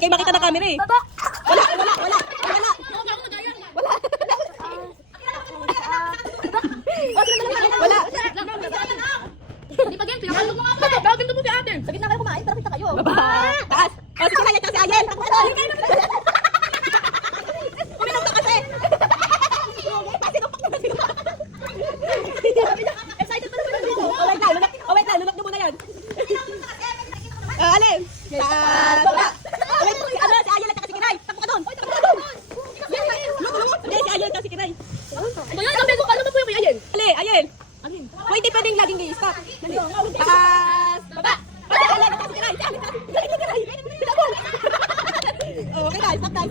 Hindi kayo makita na camera eh. Baba. Wala. Hindi pa ganyan, pinakaldog mo nga pa. Tawagin mo si ate. Sa gitna kayo kumain, pero kita kayo. Baba. Taas. O, sige na, yan si Ayel. Uminom ka kasi. Excited pa naman ako. Wait lang, lunok nyo muna yan. Alin? Taas. Baba. Wait, si Ayel at si Kiray. Takbo ka doon. Hindi, si Ayel at si Kiray. Ano yan? Sabi ko, paano mo po yung Ayel? Ayel. Wait, hindi pwedeng laging i-stop. Taas. Baba. Ayel at si Kiray. Okay na, stop tayo.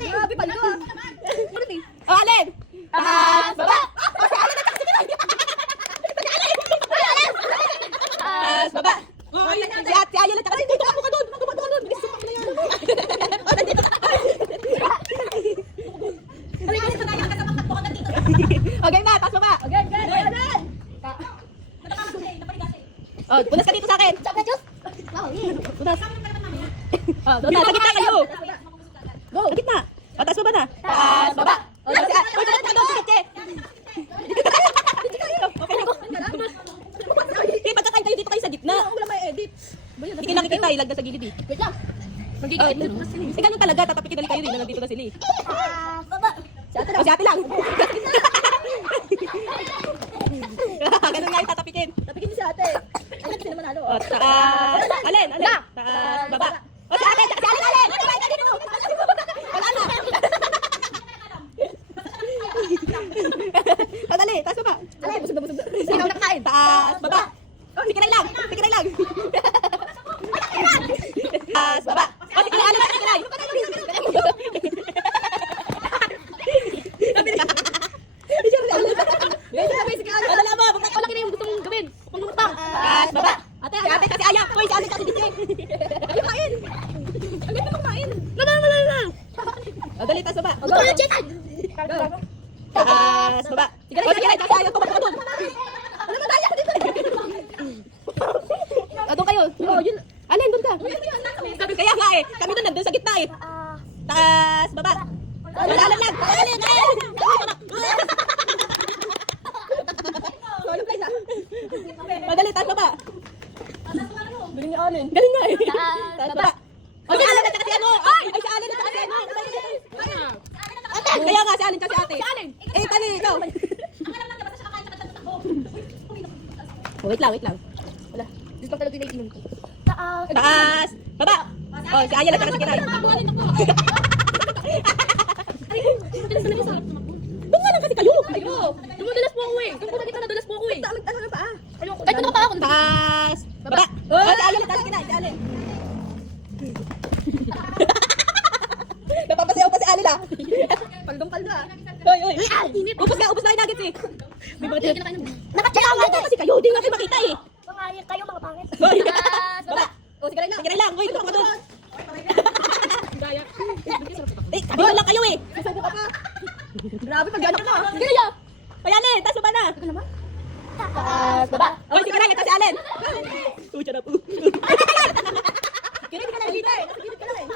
Grabe pala ko ah. Alin? Taas. Baba. Taas. Baba. Si Ayel at si Kiray. Takbo ka doon. Okay na, taas baba. Again. Oh, punas ka dito sa akin. Sabi Diyos. Punas. Oh, doon na, sa gitna kayo. Go, sa gitna. O, taas baba na. Taas baba. O, taas ka. Uy, taas ka doon, sakit, che. Okay na. Sige, pagkakain kayo dito kayo sa gitna. Wala may edit. Hindi kayo nakikita, ilagda sa gilid eh. Wait lang. Eh, ganun talaga, tatapikin ulit kayo rin na nandito na sila eh. Baba. O, si ate lang. Ganun nga yung tatapikin. Tapikin niyo si ate. Ay, kasi naman ano. O, taas. Alin. Taas, baba. O, si ate, si alin. Wala na. O, dali, taas baba. Alay, busog na. Sino na kain? Taas, baba. O, si Kiray lang. Taas, baba. O, si Kiray, alin, si Kiray. Dala mo, Malaki na yung gusto mong gawin. Huwag lumutang. taas, baba. Ate, si ate kasi ayaw. Uy, si ate kasi DJ. Ayaw kain. Ang ganda mong kain. O, dali, taas baba. Gusto ko yung chicken. Taas, baba. O, si Kiray, kasi ayaw. Tumakbo ka doon. Ano ba tayo dito? O, doon kayo. O, yun. Alin, doon ka. Kaya nga eh. Kami doon, nandun sa gitna eh. Taas, baba. Alin lang. Alin. Madali, taas baba. Galing ni Alin. Galing nga eh. Taas baba. O, si Alin at saka si ano. Ay, si Alin at saka si ano. Kaya nga, si Alin at si ate. Eh, tali, ikaw. Oh, wait lang. Wala. Gusto ko talaga yung ko. Taas, baba. O, si Ayel at saka si Kiray. Doon nga lang kasi kayo. Dumudulas po ako eh. Doon po nakita na dulas po ako eh. Ayoko. Kahit ano pa ako. Taas, baba. O, si Ayel at saka si Kiray. Si Alin. Napapasayaw pa si Alin ah. Paldong-paldo ah. Hoy. Upos na yung nuggets eh. May mga tiyan. Nakachaka Kaya kasi kayo, di nga kayo makita eh. Pangayag kayo mga pangit. Hoy. Baba. O, si Kiray lang. Hoy, dito ka doon. Eh, sabi lang kayo eh. Grabe pag-anak mo. Kiray ah. Ay, Alin, taas baba na. Taas, baba. Hoy, si Kiray, taas si Alin. Shut up. Kiray, hindi ka na dito eh. Nasa gilid ka lang eh.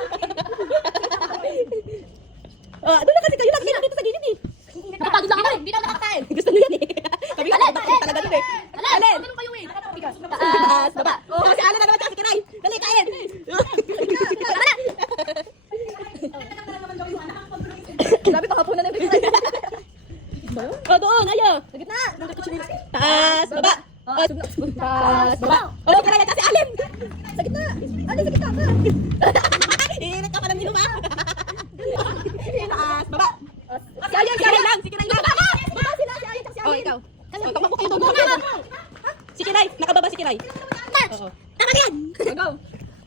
Doon na kasi kayo lagi dito sa gilid eh. Nakapagod lang ako eh. Hindi na ako nakakain. Gusto nyo yan eh. Kami nga, talaga dun eh. Alin, ano kayo eh? Nakakabigas. Taas, baba. Oh, si Alin na naman si Kiray. Dali, kain. Grabe pakapunan na yung bigay. Oh, doon, ayo. Sa gitna. Taas, baba. Oh, taas, baba. Oh, si Kiray, taas si Alin. Sa gitna. Alin, sa gitna ka. Iinit ka pa ng minum ah. Taas, baba. Si Kiray lang. Baba sila si Ayun at si Oh, Alin. ikaw. Oh, takbo kayo doon. Si Kiray, nakababa si Kiray. Oo. Tama na yan. Go.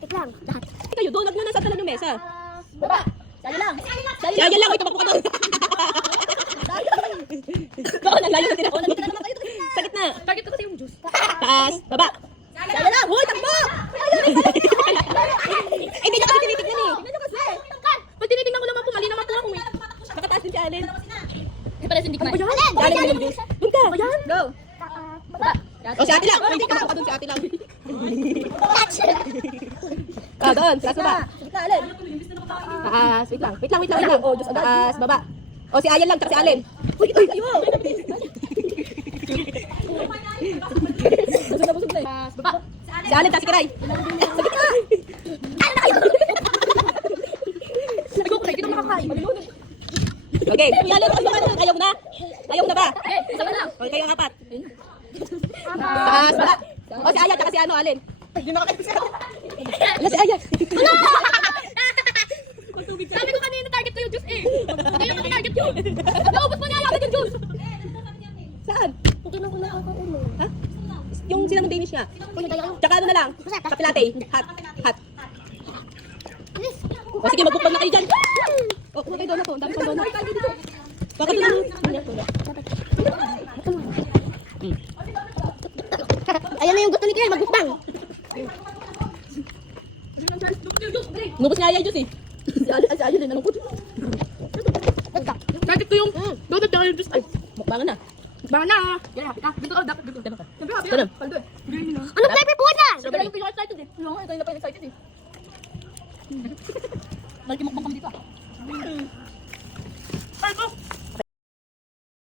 Wait lang. Lahat. Kayo doon, wag mo na sasalan yung mesa. Baba. Sali lang. Si Ayel lang, tumakbo ka doon. Oo, nalayo na din ako. Sa gitna. Target ko kasi yung juice. Taas, baba. Sali lang. Hoy, takbo. Eh, hindi niya kasi tinitignan eh. Tingnan nyo kasi. Pag tinitingnan ko naman po, mali naman po ako eh. Nakataas din si Alin. Di pala hindi ko na. Si Alin yung juice. Doon ka. Go. O, si ate lang. Uy, tumakbo ka doon si ate lang. Ah, doon. Taas, baba. Gitna, Alin. Taas. Wait lang. Wait lang. Oh, Diyos, taas, baba. Oh, si Ayan lang, tsaka si Allen. Uy, kayo. Busog na. Taas, baba. Si Allen, tsaka si Kiray. Sa gitna. Sabi ko, dito makakain. Okay. Si Allen, ayaw na. Ayaw na ba? Isa lang. Okay, kayo ang apat. Taas, baba. Oh, si Ayan, tsaka si Allen. Hindi na kayo siya. Wala si Ayan. Sabi ko kanina target ko yung juice eh. Kaya ko target yun. Naubos mo niya agad yung juice. Saan? Okay na ko na ako ulo. Ha? Yung cinnamon Danish nga. Tsaka ano na lang? Kape latte. Hot. O sige, magbukbang na kayo dyan. O, kuha kayo donut. Ang dami pang donut. Baka doon lang. Ayan na yung gusto ni Kiel, magbukbang. Nubos nga yung juice eh. Si Ayan din, anong kuto? Target ko yung donut na yung juice. Ay, Mukbangan na. baka na. Kaya, dito ka, dapat dito. Ganun. Ano flavor po na? Ito lang yung pinaka-excited eh. Ito yung pinaka-excited eh. Nagkimukbang kami dito ah.